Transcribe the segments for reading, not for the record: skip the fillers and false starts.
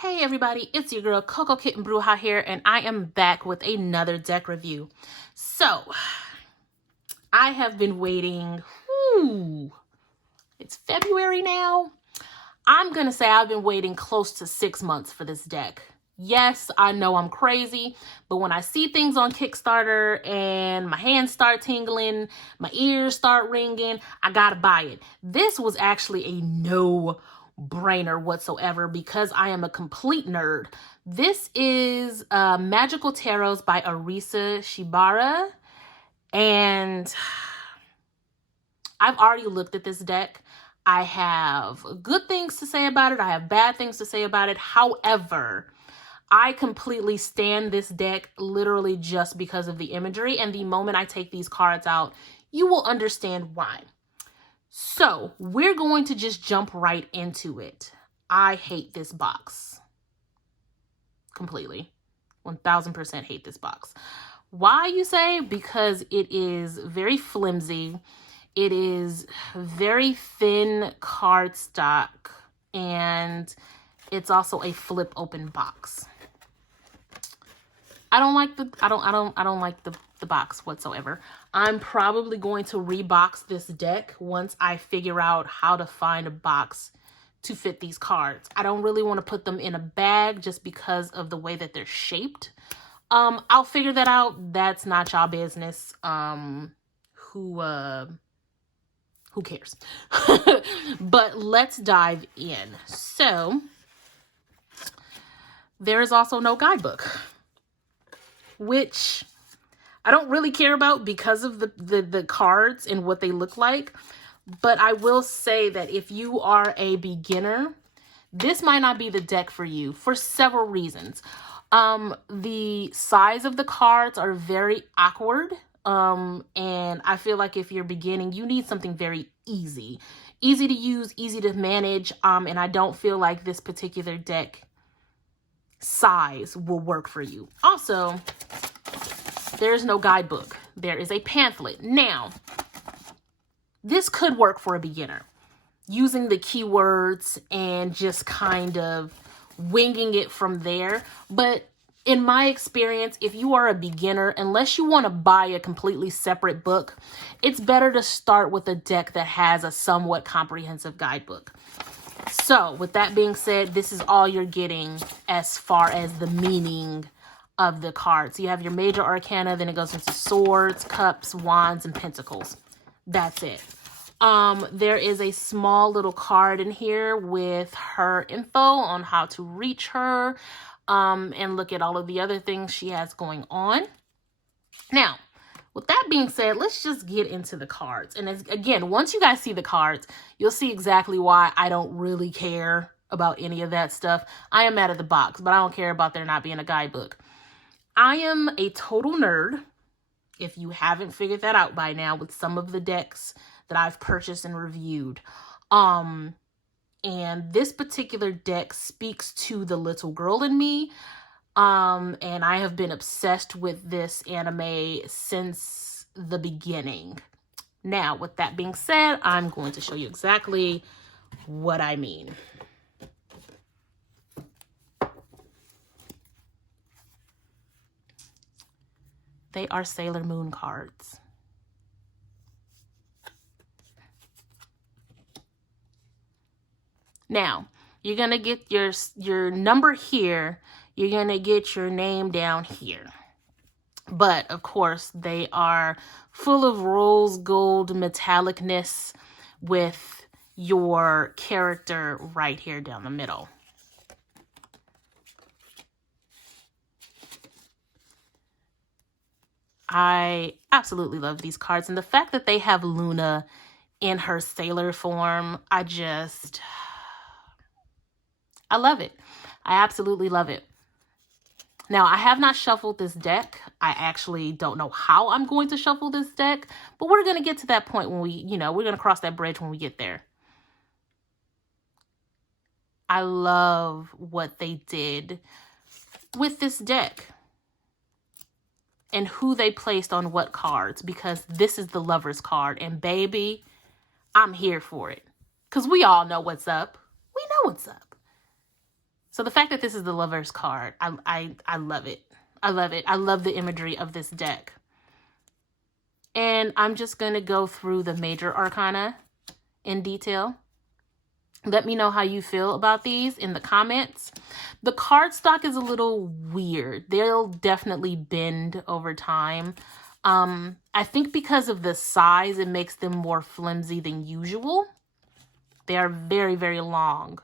Hey everybody, it's your girl Coco Kitten Bruja here, and I am back with another deck review. So, I have been waiting, it's February now. I'm gonna say I've been waiting close to 6 months for this deck. Yes, I know I'm crazy, but when I see things on Kickstarter and my hands start tingling, my ears start ringing, I gotta buy it. This was actually a no-brainer whatsoever because I am a complete nerd. This is Magical Tarots by Arisa Chibara, and I've already looked at this deck. I have good things to say about it. I have bad things to say about it. However, I completely stand this deck literally just because of the imagery. And the moment I take these cards out, you will understand why. So we're going to just jump right into it. I hate this box. Completely. 1000% hate this box. Why, you say? Because it is very flimsy. It is very thin cardstock, and it's also a flip open box. I don't like the box whatsoever. I'm probably going to rebox this deck once I figure out how to find a box to fit these cards. I don't really want to put them in a bag just because of the way that they're shaped. I'll figure that out. That's not y'all business. Who cares? But let's dive in. So, there is also no guidebook, which I don't really care about because of the cards and what they look like. But I will say that if you are a beginner, this might not be the deck for you for several reasons. The size of the cards are very awkward. And I feel like if you're beginning, you need something very easy to use, easy to manage. And I don't feel like this particular deck size will work for you. Also, there's no guidebook. There is a pamphlet. Now, this could work for a beginner, using the keywords and just kind of winging it from there. But in my experience, if you are a beginner, unless you want to buy a completely separate book, it's better to start with a deck that has a somewhat comprehensive guidebook. So with that being said, this is all you're getting as far as the meaning of the cards. You have your major arcana, then it goes into swords, cups, wands, and pentacles. That's it. There is a small little card in here with her info on how to reach her, and look at all of the other things she has going on. Now, with that being said, let's just get into the cards. And again, once you guys see the cards, you'll see exactly why I don't really care about any of that stuff. I am mad at the box, but I don't care about there not being a guidebook. I am a total nerd, if you haven't figured that out by now, with some of the decks that I've purchased and reviewed. And this particular deck speaks to the little girl in me. And I have been obsessed with this anime since the beginning. Now, with that being said, I'm going to show you exactly what I mean. They are Sailor Moon cards. Now, you're going to get your number here. You're going to get your name down here. But, of course, they are full of rose gold metallicness with your character right here down the middle. I absolutely love these cards. And the fact that they have Luna in her sailor form, I love it. I absolutely love it. Now, I have not shuffled this deck. I actually don't know how I'm going to shuffle this deck, but we're going to get to that point when we're going to cross that bridge when we get there. I love what they did with this deck and who they placed on what cards, because this is the Lover's card, and baby, I'm here for it because we all know what's up. We know what's up. So the fact that this is the Lover's card, I love it. I love it. I love the imagery of this deck. And I'm just going to go through the major arcana in detail. Let me know how you feel about these in the comments. The card stock is a little weird. They'll definitely bend over time. I think because of the size, it makes them more flimsy than usual. They are very, very long.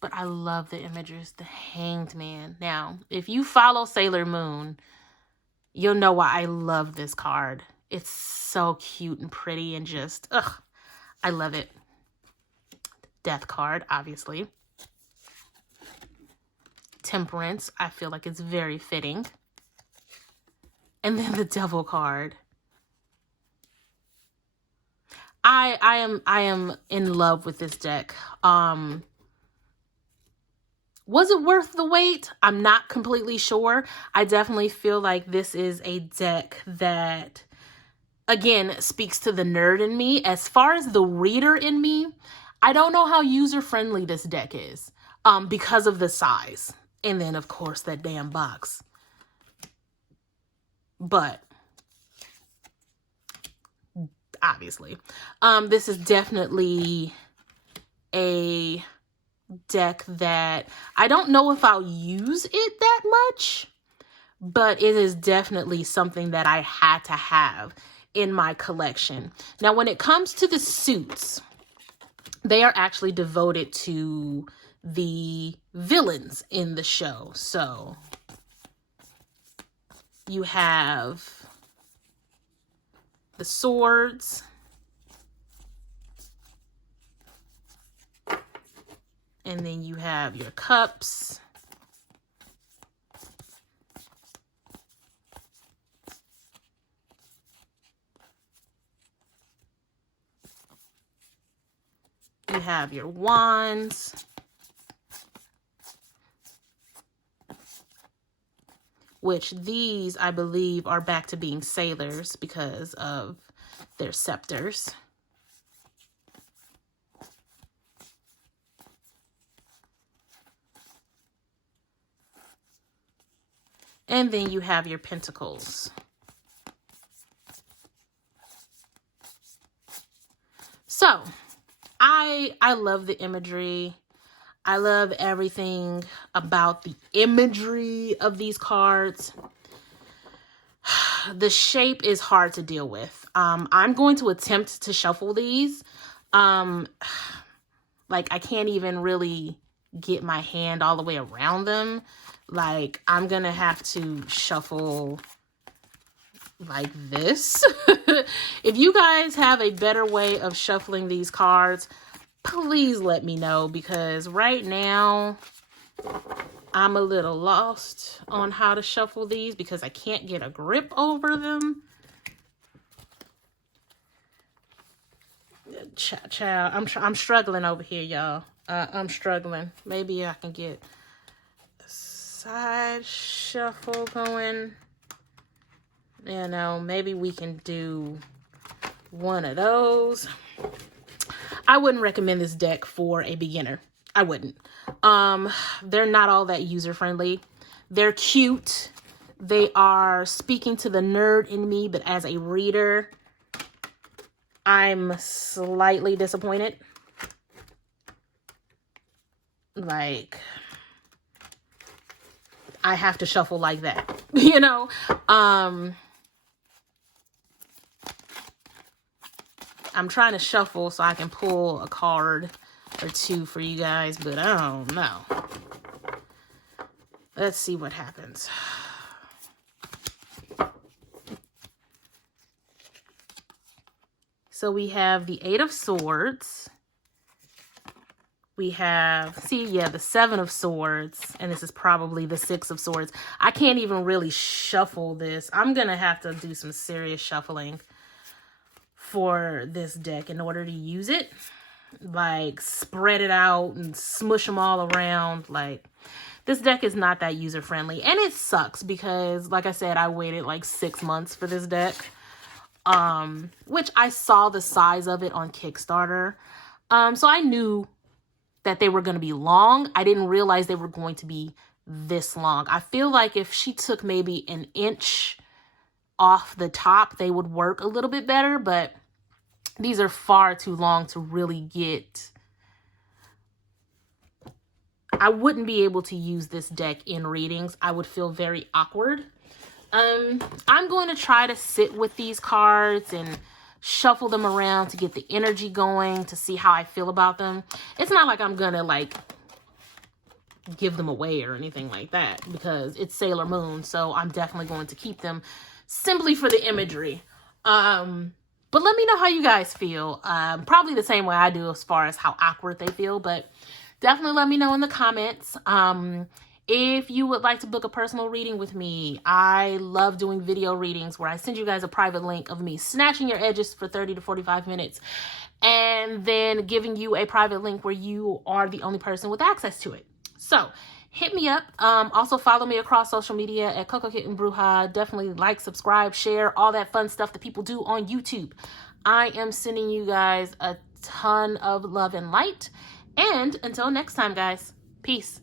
But I love the images. The Hanged Man. Now, if you follow Sailor Moon, you'll know why I love this card. It's so cute and pretty and just, ugh, I love it. Death card, obviously. Temperance, I feel like it's very fitting. And then the Devil card. I am in love with this deck. Was it worth the wait? I'm not completely sure. I definitely feel like this is a deck that, again, speaks to the nerd in me. As far as the reader in me, I don't know how user-friendly this deck is because of the size. And then, of course, that damn box. But, obviously, this is definitely a deck that I don't know if I'll use it that much, but it is definitely something that I had to have in my collection. Now, when it comes to the suits, they are actually devoted to the villains in the show. So you have the swords, and then you have your cups, you have your wands, which these, I believe, are back to being sailors because of their scepters. And then you have your pentacles. So, I love the imagery. I love everything about the imagery of these cards. The shape is hard to deal with. I'm going to attempt to shuffle these. Like, I can't even really get my hand all the way around them. Like, I'm going to have to shuffle like this. If you guys have a better way of shuffling these cards, please let me know, because right now I'm a little lost on how to shuffle these because I can't get a grip over them. Child, I'm struggling over here, y'all. I'm struggling. Maybe I can get a side shuffle going. You know, maybe we can do one of those. I wouldn't recommend this deck for a beginner. I wouldn't. They're not all that user-friendly. They're cute. They are speaking to the nerd in me, but as a reader, I'm slightly disappointed. Like, I have to shuffle like that, you know? I'm trying to shuffle so I can pull a card or two for you guys, but I don't know. Let's see what happens. So we have the Eight of Swords. We have, the Seven of Swords, and this is probably the Six of Swords. I can't even really shuffle this. I'm going to have to do some serious shuffling for this deck in order to use it. Like, spread it out and smush them all around. Like, this deck is not that user-friendly, and it sucks because, like I said, I waited like 6 months for this deck. which I saw the size of it on Kickstarter. So I knew that they were going to be long. I didn't realize they were going to be this long. I feel like if she took maybe an inch off the top, they would work a little bit better, but these are far too long to really get. I wouldn't be able to use this deck in readings. I would feel very awkward. I'm going to try to sit with these cards and shuffle them around to get the energy going, to see how I feel about them. It's not like I'm gonna like give them away or anything like that, because it's Sailor Moon, so I'm definitely going to keep them simply for the imagery. But let me know how you guys feel. Probably the same way I do as far as how awkward they feel, but definitely let me know in the comments. If you would like to book a personal reading with me, I love doing video readings where I send you guys a private link of me snatching your edges for 30 to 45 minutes and then giving you a private link where you are the only person with access to it. So hit me up. Also follow me across social media at Coco Kitten Bruja. Definitely like, subscribe, share, all that fun stuff that people do on YouTube. I am sending you guys a ton of love and light. And until next time, guys, peace.